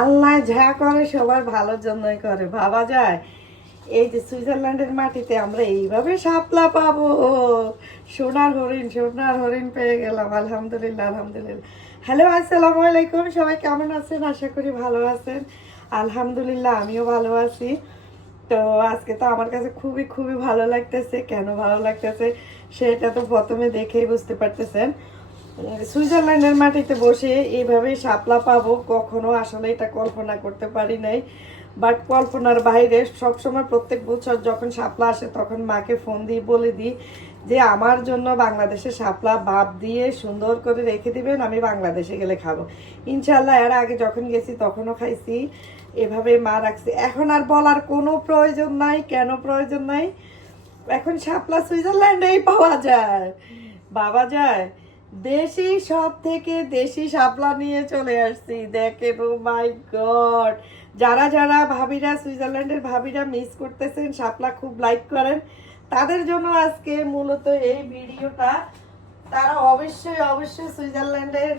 আল্লাহ যা করে, সবার ভালোর জন্যই করে, ভাবা যায়। এই যে সুইজারল্যান্ডের মাটিতে আমরা এইভাবে শাপলা পাবো। সোনার হরিণ সোনার হরিণ পেয়ে গেলাম, আলহামদুলিল্লাহ আলহামদুলিল্লাহ। হ্যালো, আসসালামু আলাইকুম, সবাই কেমন আছেন? আশা করি ভালো আছেন। আলহামদুলিল্লাহ, আমিও ভালো আছি। তো আজকে তো আমার কাছে খুবই খুবই ভালো লাগতেছে। কেন ভালো লাগতেছে, সেটা তো প্রথমে দেখেই বুঝতে পারতেছেন। সুইজারল্যান্ডের মাটিতে বসে এইভাবে শাপলা পাবো, কখনো আসলে এটা কল্পনা করতে পারি নাই। বাট কল্পনার বাইরে সবসময় প্রত্যেক বছর যখন শাপলা আসে, তখন মাকে ফোন দিয়ে বলে দিই যে, আমার জন্য বাংলাদেশে শাপলা ভাপ দিয়ে সুন্দর করে রেখে দিবেন, আমি বাংলাদেশে গেলে খাব। ইনশাল্লাহ এর আগে যখন গেছি তখনও খাইছি, এভাবে মা রাখছি। এখন আর বলার কোনো প্রয়োজন নাই, কেন প্রয়োজন নাই? এখন শাপলা সুইজারল্যান্ডেই পাওয়া যায়। বাবা যায়। দেশি সব থেকে দেশি শাপলা নিয়ে চলে আসছি। দেখেন ও মাই গড যারা যারা ভাবিরা, সুইজারল্যান্ডের ভাবিরা মিস করতেছেন, শাপলা খুব লাইক করেন, তাদের জন্য আজকে মূলত এই ভিডিওটা। তারা অবশ্যই অবশ্যই সুইজারল্যান্ডের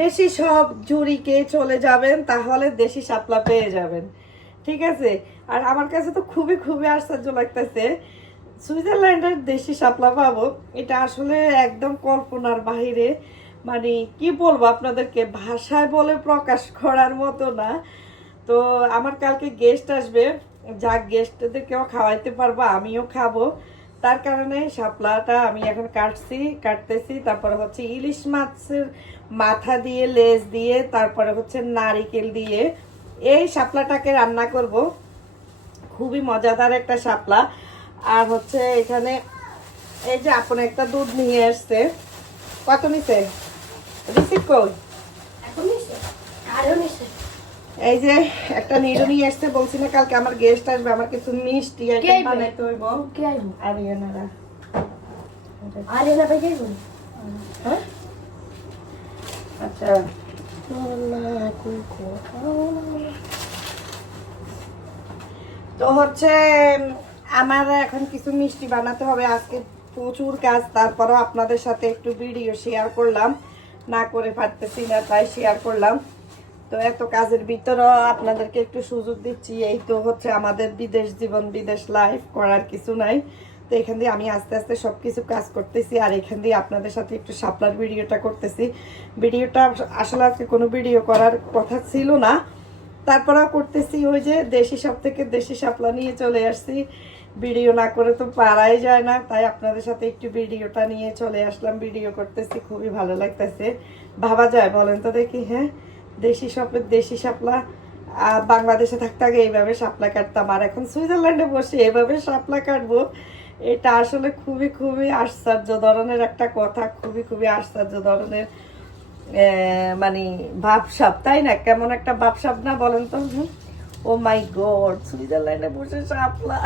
দেশি সব জুড়িকে চলে যাবেন, তাহলে দেশি শাপলা পেয়ে যাবেন। ঠিক আছে? আর আমার কাছে তো খুবই খুবই আশ্চর্য লাগতেছে সুইজারল্যান্ডের দেশি শাপলা পাবো। এটা আসলে একদম কল্পনার বাইরে মানে কি বলব আপনাদেরকে, ভাষায় বলে প্রকাশ করার মতো না। তো আমার কালকে গেস্ট আসবে। যা গেস্টদেরকেও খাওয়াইতে পারব, আমিও খাব। তার কারণে শাপলাটা আমি এখন কাটছি, কাটতেছি। তারপরে হচ্ছে ইলিশ মাছের মাথা দিয়ে, লেজ দিয়ে, তারপরে হচ্ছে নারিকেল দিয়ে। এই শাপলাটাকে রান্না করব। খুবই মজাদার একটা শাপলা। আর হচ্ছে এখানে এই যে আপন একটা দুধ নিয়ে আসছে। কত নিছে? রিসিভ কই? এই যে একটা নিরু নিয়ে আসছে বলছি না কালকে আমার গেস্ট আসবে আমার কিছু মিষ্টি কে আইটেম আইবে? বানাইতে হইব। কে আইব? আর ইয়ানারা। আরে না ভাই যাইব হ্যাঁ? আচ্ছা। তো হচ্ছে আমার এখন কিছু মিষ্টি বানাতে হবে। আজকে প্রচুর কাজ, তারপরও আপনাদের সাথে একটু ভিডিও শেয়ার করলাম। না করে পারতেছি না, তাই শেয়ার করলাম। তো এত কাজের ভিতরেও আপনাদেরকে একটু সুযোগ দিচ্ছি। এই তো হচ্ছে আমাদের বিদেশ জীবন, বিদেশ লাইফ করার কিছু নাই। তো এখান দিয়ে আমি আস্তে আস্তে সব কিছু কাজ করতেছি আর এখান দিয়ে আপনাদের সাথে একটু সাপলার ভিডিওটা করতেছি। ভিডিওটা আসলে আজকে কোনো ভিডিও করার কথা ছিল না। তারপরেও করতেছি ওই যে দেশি সব থেকে দেশি শাপলা নিয়ে চলে আসছি। ভিডিও না করে তো পারাই যায় না, তাই আপনাদের সাথে একটু ভিডিওটা নিয়ে চলে আসলাম, ভিডিও করতেছি, খুবই ভালো লাগতেছে। ভাবা যায়, বলেন তো দেখি হ্যাঁ? দেশি সপের দেশি শাপলা বাংলাদেশে থাকতে আগে এইভাবে শাপলা কাটতাম, আর এখন সুইজারল্যান্ডে বসে এভাবে শাপলা কাটবো, এটা আসলে খুবই খুবই আশ্চর্য ধরনের একটা কথা, খুবই খুবই আশ্চর্য ধরনের মানে ভাবসাব তাই না? কেমন একটা ভাবসাব না বলেন তো? ও মাই গড সুইজারল্যান্ডে বসে শাপলা।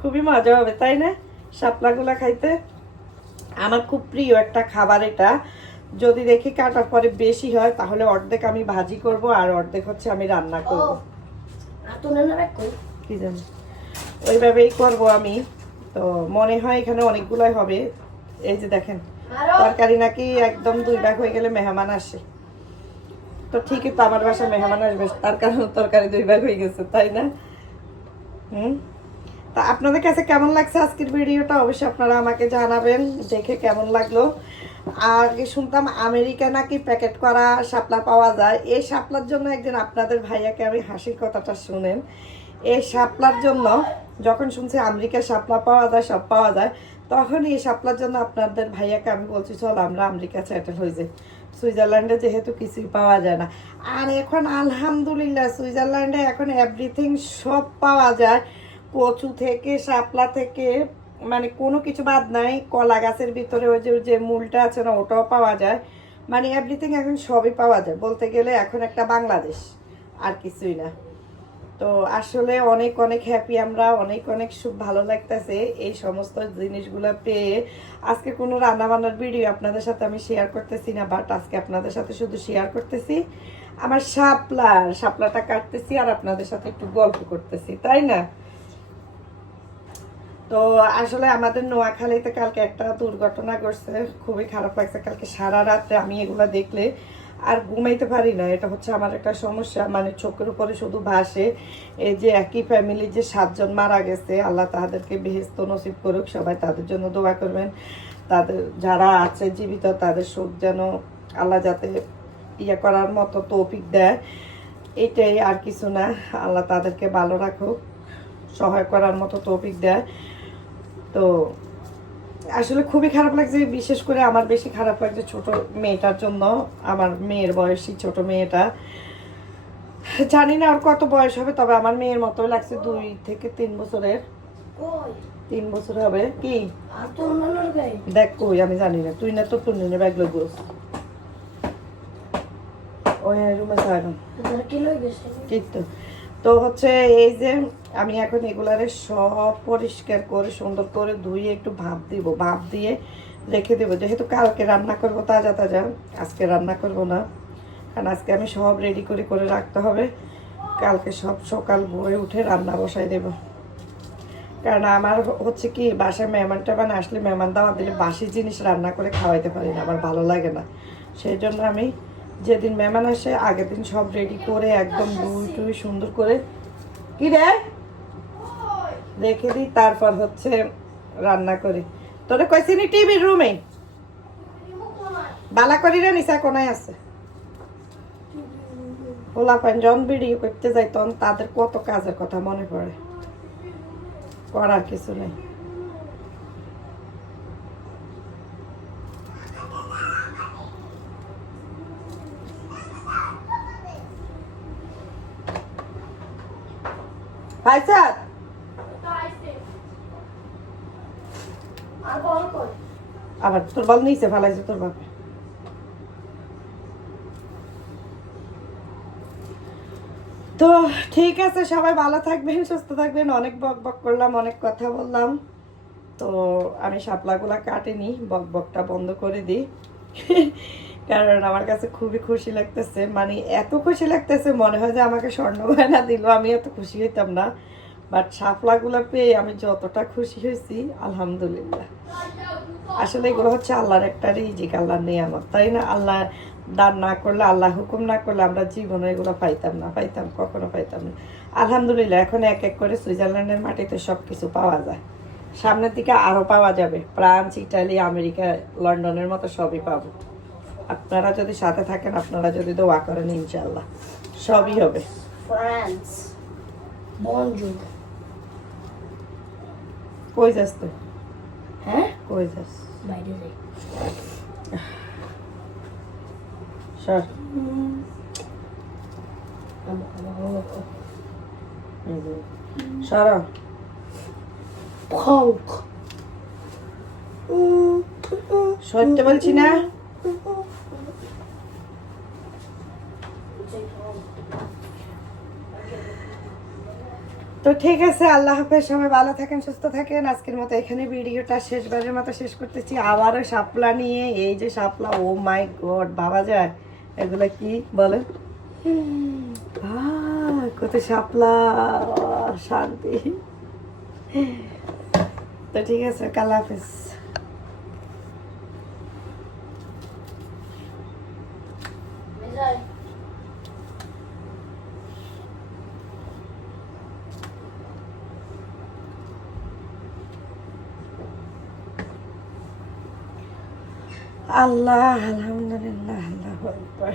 খুবই মজা হবে তাই না? শাপলাগুলা খাইতে। আমার খুব প্রিয় একটা খাবার এটা। যদি দেখি কাটার পরে বেশি হয় তাহলে অর্ধেক আমি ভাজি করব আর অর্ধেক হচ্ছে আমি রান্না করব। কি জানি। ওইভাবেই করব আমি। তো মনে হয় এখানে অনেকগুলাই হবে। এই যে দেখেন তরকারি নাকি একদম দুই ভাগ হয়ে গেলে মেহমান আসে। তো ঠিকই তো আমার বাসায় মেহমান আসবে, তার কারণে তরকারি দুই ভাগ হয়ে গেছে, তাই না? হুম? তা আপনাদের কাছে কেমন লাগছে আজকের ভিডিওটা? অবশ্যই আপনারা আমাকে জানাবেন, দেখে কেমন লাগল। আর শুনতাম আমেরিকা নাকি প্যাকেট করা শাপলা পাওয়া যায়। এই শাপলার জন্য একদিন আপনাদের ভাইয়াকে আমি হাসির কথাটা শুনেন। এই শাপলার জন্য যখন শুনছি আমেরিকা শাপলা পাওয়া যায়, সব পাওয়া যায় তখন এই শাপলার জন্য আপনাদের ভাইয়াকে আমি বলছি, চল আমরা আমেরিকা সেটেল হয়ে যাই। সুইজারল্যান্ডে যেহেতু কিছুই পাওয়া যায় না। আর এখন আলহামদুলিল্লাহ, সুইজারল্যান্ডে এখন এভরিথিং সব পাওয়া যায়। কচু থেকে শাপলা থেকে মানে কোনো কিছু বাদ নাই। কলা গাছের ভিতরে ওই যে যে মূলটা আছে না, ওটাও পাওয়া যায়। মানে এভরিথিং এখন সবই পাওয়া যায়। বলতে গেলে এখন একটা বাংলাদেশ, আর কিছুই না। তো আসলে অনেক অনেক হ্যাপি আমরা, অনেক অনেক সুখ ভালো লাগতেছে এই সমস্ত জিনিসগুলো পেয়ে। আজকে কোনো রান্না বান্নার ভিডিও আপনাদের সাথে আমি শেয়ার করতেছি না বাট আজকে আপনাদের সাথে শুধু শেয়ার করতেছি। আমার শাপলা, শাপলাটা কাটতেছি আর আপনাদের সাথে একটু গল্প করতেছি, তাই না? তো আসলে আমাদের নোয়াখালীতে কালকে একটা দুর্ঘটনা ঘটছে, খুবই খারাপ লাগছে। কালকে সারা রাত্রে আমি এগুলো দেখলে আর ঘুমাইতে পারি না, এটা হচ্ছে আমার একটা সমস্যা। মানে চোখের উপরে শুধু ভাসে, এই যে একই ফ্যামিলির যে সাতজন মারা গেছে, আল্লাহ তাদেরকে বেহেস্ত নসিব করুক, সবাই তাদের জন্য দোয়া করবেন। তাদের যারা আছে জীবিত, তাদের সুখ যেন আল্লাহ যাতে ইয়ে করার মতো তৌফিক দেয়। এটাই আর কিছু না, আল্লাহ তাদেরকে ভালো রাখুক, সহায় করার মতো তৌফিক দেয়। তো আসলে খুবই খারাপ লাগছে বিশেষ করে আমার বেশি খারাপ লাগছে ছোট মেয়েটার জন্য আমার মেয়ের বয়সী ছোট মেয়েটা। জানি না আর কত বয়স হবে তবে আমার মেয়ের মতো লাগছে দুই থেকে তিন বছরের। তিন বছর হবে। কি? দেখ কই আমি জানি না। তুই না তো তুই ব্যাগ লইব ওই রুমে কি তো হচ্ছে এই যে আমি এখন এগুলারে সব পরিষ্কার করে, সুন্দর করে ধুয়ে একটু ভাপ দিব, ভাপ দিয়ে রেখে দেবো। যেহেতু কালকে রান্না করব তাজা তাজা, আজকে রান্না করব না। কারণ আজকে আমি সব রেডি করে করে রাখতে হবে। কালকে সব সকাল ভোরে উঠে রান্না বসাই দেব। কারণ আমার হচ্ছে কি, বাসায় মেহমান টেমান আসলে মেহমান দাওয়া দিলে বাসি জিনিস রান্না করে খাওয়াইতে পারি না, আমার ভালো লাগে না। সেই জন্য আমি যেদিন মেহমান আসে, আগের দিন সব রেডি করে একদম ধুই টুই সুন্দর করে কি রে? রেখে দিই, তারপর হচ্ছে রান্না করি। তোরে কইছিনি টিভির রুমে বালা করি রে নিশা কোনায় আছে। ভিডিও করতে যাই তখন তাদের কত কাজের কথা মনে পড়ে। করার কিছু নেই। ফাইসাদ আবার তোর বল নিচে ফেলাইছে তোর বাপে। তো ঠিক আছে, সবাই ভালো থাকবেন, সুস্থ থাকবেন। অনেক বক বক করলাম, অনেক কথা বললাম। তো আমি শাপলাগুলা কাটিনি, বক বকটা বন্ধ করে দিই। কারণ আমার কাছে খুবই খুশি লাগতেছে। মানে এত খুশি লাগতেছে, মনে হয় যে আমাকে স্বর্ণ গয়না দিল, আমি এত খুশি হইতাম না। বাট শাপলাগুলো পেয়ে আমি যতটা খুশি হয়েছি, আলহামদুলিল্লাহ। আসলে এগুলো হচ্ছে আল্লাহর একটা রিজিক, আল্লাহর নিয়ামত, তাই না? আল্লাহ দান না করলে, আল্লাহ হুকুম না করলে আমরা জীবনে এগুলো পাইতাম না, পাইতাম, কখনো পাইতাম না। আলহামদুলিল্লাহ, এখন এক এক করে সুইজারল্যান্ডের মাটিতে সব কিছু পাওয়া যায়। সামনের দিকে আরও পাওয়া যাবে, ফ্রান্স, ইটালি, আমেরিকা, লন্ডনের মতো সবই পাবো। আপনারা যদি সাথে থাকেন আপনারা যদি দোয়া করেন ইনশাল্লাহ সবই হবে। ফ্রান্স। বনজুর কই যাস তুই? হ্যাঁ? কই যাস? বাইরে যাই। সর। সর। ফঙ্ক সত্য বলছি না? তো ঠিক আছে, আল্লাহ হাফেজ, সবাই ভালো থাকেন, সুস্থ থাকেন। আজকের মতো এখানে ভিডিওটা শেষবারের মতো শেষ করতেছি। আবারও শাপলা নিয়ে, এই যে শাপলা, ও মাই গড, বাবা যায়। এগুলো কি বলেন কত শাপলা, শান্তি। তো ঠিক আছে কাল হাফেজ। আল্লাহ আলহামদুলিল্লাহ আল্লাহ আকবার